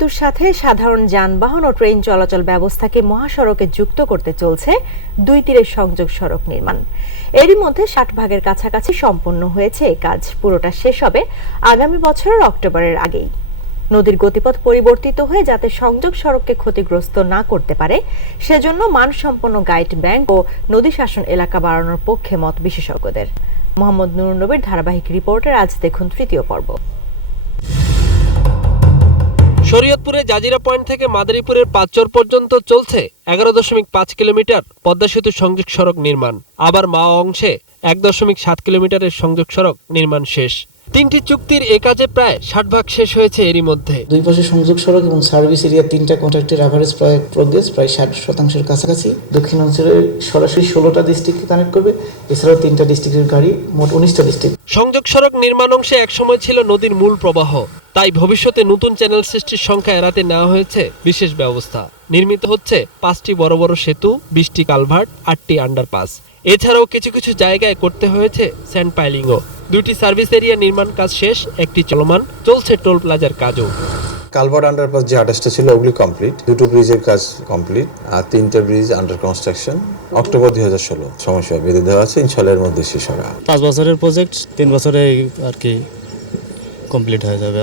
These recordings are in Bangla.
তোর সাথে সাধারণ যানবাহন ও ট্রেন চলাচল ব্যবস্থাকে মহাসড়কে যুক্ত করতে চলছে দুই তীরের সংযোগ সড়ক নির্মাণ। এরই মধ্যে ৬০ ভাগের কাছাকাছি সম্পন্ন হয়েছে এই কাজ। পুরোটা শেষ হবে আগামী বছরের অক্টোবরের আগেই। নদীর গতিপথ পরিবর্তিত হয়ে যাতে সংযোগ সড়ককে ক্ষতিগ্রস্ত না করতে পারে সেজন্য মানসম্পন্ন গাইড ব্যাংক ও নদী শাসন এলাকা বাড়ানোর পক্ষে মত বিশেষজ্ঞদের। মোহাম্মদ নুরুন নবীর ধারাবাহিক রিপোর্টের আজ দেখুন তৃতীয় পর্ব। শরীয়তপুরে জাজিরা পয়েন্ট থেকে মাদারীপুরের পাঁচচর পর্যন্ত চলছে ১১.৫ কিলোমিটার পদ্মা সেতু সংযোগ সড়ক নির্মাণ। আবার মাওয়া অংশে ১.৭ কিলোমিটারের সংযোগ সড়ক নির্মাণ শেষ। তিনটি চুক্তির এ কাজে প্রায় ৬০ ভাগ শেষ হয়েছে এরই মধ্যে। দুই পাশে সংযোগ সড়ক এবং সার্ভিস এরিয়া তিনটা কন্ট্রাক্টের অ্যাভারেজ প্রোগ্রেস প্রায় ৬০% কাছাকাছি। দক্ষিণ অঞ্চলের সরাসরি ১৬টা ডিস্ট্রিক্টকে কানেক্ট করবে, এছাড়াও ৩টা ডিস্ট্রিক্টের গাড়ি, মোট ১৯টা ডিস্ট্রিক্ট। সংযোগ সড়ক নির্মাণ অংশে একসময় ছিল নদীর মূল প্রবাহ, তাই ভবিষ্যতে নতুন চ্যানেল সৃষ্টির সংখ্যা এড়াতে নেওয়া হয়েছে বিশেষ ব্যবস্থা। নির্মিত হচ্ছে ৫টি বড় বড় সেতু, ২০টি কালভার্ট, ৮টি আন্ডারপাস। এছাড়াও কিছু কিছু জায়গায় করতে হয়েছে স্যান্ড পাইলিংও। ২টি সার্ভিস এরিয়া নির্মাণ কাজ শেষ, একটি চলমান, চলছে টোল প্লাজার কাজও। কালভার্ট আন্ডারপাস যে ২৮টা ছিল ওগুলি কমপ্লিট, দুটো ব্রিজের কাজ কমপ্লিট, আর ৩টা ব্রিজ আন্ডার কনস্ট্রাকশন। অক্টোবর ২০১৬ সময়সীমা বেঁধে দেওয়া আছে, ইনশাআল্লাহ এর মধ্যে শেষ হবে। ৫ বছরের প্রজেক্ট ৩ বছরে আর কি কমপ্লিট হয়ে যাবে।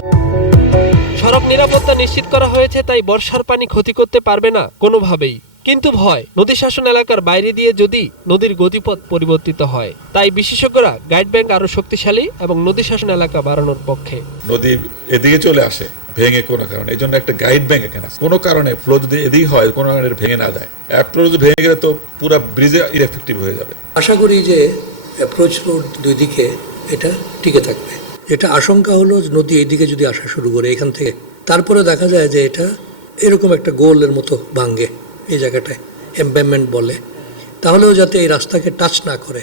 সড়ক নিরাপত্তা নিশ্চিত করা হয়েছে, তাই বর্ষার পানি ক্ষতি করতে পারবে না কোনোভাবেই। কিন্তু ভয়, নদী শাসন এলাকার বাইরে দিয়ে যদি নদীর গতিপথ পরিবর্তিত হয়। তাই বিশেষজ্ঞরা গাইড ব্যাংক আরো শক্তিশালী এবং নদী শাসন এলাকা বাড়ানোর পক্ষে। নদী এদিকে চলে আসে ভেঙে কোনো কারণে, এই জন্য একটা গাইড ব্যাংক এখানে কোনো কারণে ফ্লো যদি এদিকে হয়, কোনো কারণে ভেঙে না যায়, অ্যাপ্রোচ ভেঙে গেলে তো পুরো ব্রিজে ইনএফেক্টিভ হয়ে যাবে। আশা করি যে অ্যাপ্রোচ রোড দুই দিকে এটা টিকে থাকবে। এটা আশঙ্কা হলো নদী এইদিকে যদি আসা শুরু করে এখান থেকে, তারপরে দেখা যায় যে এটা এরকম একটা গোলের মতো ভাঙ্গে, এই জায়গাটায় এমব্যানমেন্ট বলে, তাহলেও যাতে এই রাস্তাকে টাচ না করে,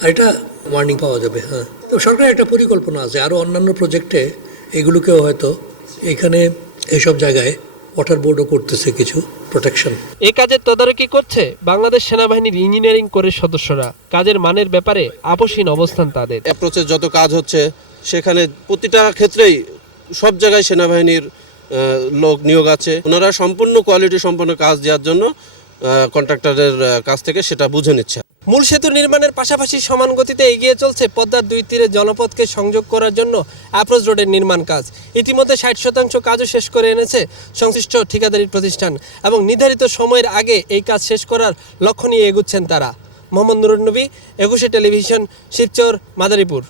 আর এটা ওয়ার্নিং পাওয়া যাবে। হ্যাঁ, তো সরকারের একটা পরিকল্পনা আছে, আরও অন্যান্য প্রজেক্টে এগুলোকেও হয়তো এখানে এইসব জায়গায় ওয়াটার বোর্ডও করতেছে কিছু প্রোটেকশন। এই কাজের তদারকি করছে বাংলাদেশ সেনাবাহিনীর ইঞ্জিনিয়ারিং কোরের সদস্যরা। কাজের মানের ব্যাপারে আপোষহীন অবস্থান তাদের। অ্যাপ্রোচের যত কাজ হচ্ছে সেখানে প্রতিটা ক্ষেত্রেই সব জায়গায় সেনাবাহিনীর লোক নিয়োগ আছে। ওনারা সম্পূর্ণ কোয়ালিটি সম্পন্ন কাজ দেওয়ার জন্য কন্ট্রাক্টরের কাছ থেকে সেটা বুঝে নিচ্ছে। মূল সেতু নির্মাণের পাশাপাশি সমান গতিতে এগিয়ে চলছে পদ্মার দুই তীরে জলপথকে সংযোগ করার জন্য অ্যাপ্রোচ রোডের নির্মাণ কাজ। ইতিমধ্যে ৬০% কাজও শেষ করে এনেছে সংশ্লিষ্ট ঠিকাদারি প্রতিষ্ঠান এবং নির্ধারিত সময়ের আগে এই কাজ শেষ করার লক্ষ্য নিয়ে এগুচ্ছেন তারা। মোহাম্মদ নুরুন নবী, ২১ টেলিভিশন, শিবচর, মাদারীপুর।